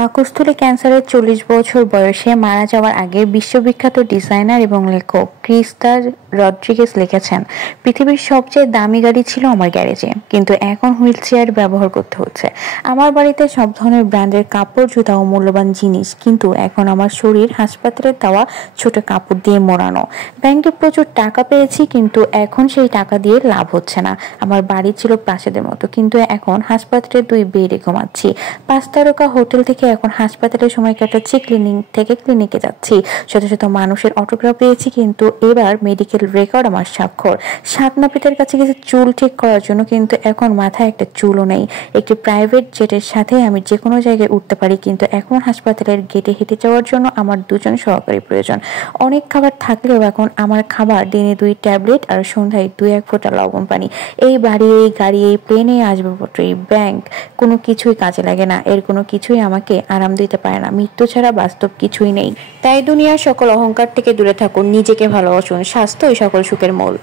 পাকস্থলী ক্যান্সারের 40 বছর বয়সে মারা যাওয়ার আগে বিশ্ববিখ্যাত ডিজাইনার এবং লেখক ক্রিস্টার রড্রিগেজ লিখেছেন, পৃথিবীর সবচেয়ে দামি গাড়ি ছিল আমার গ্যারেজে, কিন্তু এখন হুইল চেয়ার ব্যবহার করতে হচ্ছে। আমার বাড়িতে সব ধরনের ব্র্যান্ডের কাপড়, জুতা ও মূল্যবান জিনিস, কিন্তু এখন আমার শরীর হাসপাতালে দেওয়া ছোট কাপড় দিয়ে মোড়ানো। ব্যাংকে প্রচুর টাকা পেয়েছি, কিন্তু এখন সেই টাকা দিয়ে লাভ হচ্ছে না। আমার বাড়ি ছিল প্রাসাদের মতো, কিন্তু এখন হাসপাতালে 2 বেডে ঘুমাচ্ছি। 5 তারকা হোটেল থেকে এখন হাসপাতালে সময় কাটাচ্ছি, ক্লিনিক থেকে ক্লিনিকে যাচ্ছি। শত শত মানুষের অটোগ্রাফ পেয়েছি, কিন্তু এবার মেডিকেল রেকর্ড আমার স্বাক্ষর। সাত নাপিতের কাছে গেছে চুল ঠিক করার জন্য, কিন্তু এখন মাথায় একটা চুলও নেই। একটি প্রাইভেট জেটের সাথে আমি যে কোনো জায়গায় উঠতে পারি, কিন্তু এখন হাসপাতালের গেটে হেঁটে যাওয়ার জন্য আমার 2 জন সহকারী প্রয়োজন। অনেক খাবার থাকলেও এখন আমার খাবার দিনে 2 ট্যাবলেট আর সন্ধ্যায় 2-1 ফোঁটা লবণ পানি। এই বাড়ি, এই গাড়ি, এই প্লেনে, আসবাবপত্র, এই ব্যাংক, কোনো কিছুই কাজে লাগে না। এর কোনো কিছুই আমাকে আরাম দিতে পারে না। মৃত্যু ছাড়া বাস্তব কিছুই নেই। তাই দুনিয়ার সকল অহংকার থেকে দূরে থাকুন, নিজেকে ভালোবাসুন। স্বাস্থ্যই সকল সুখের মূল।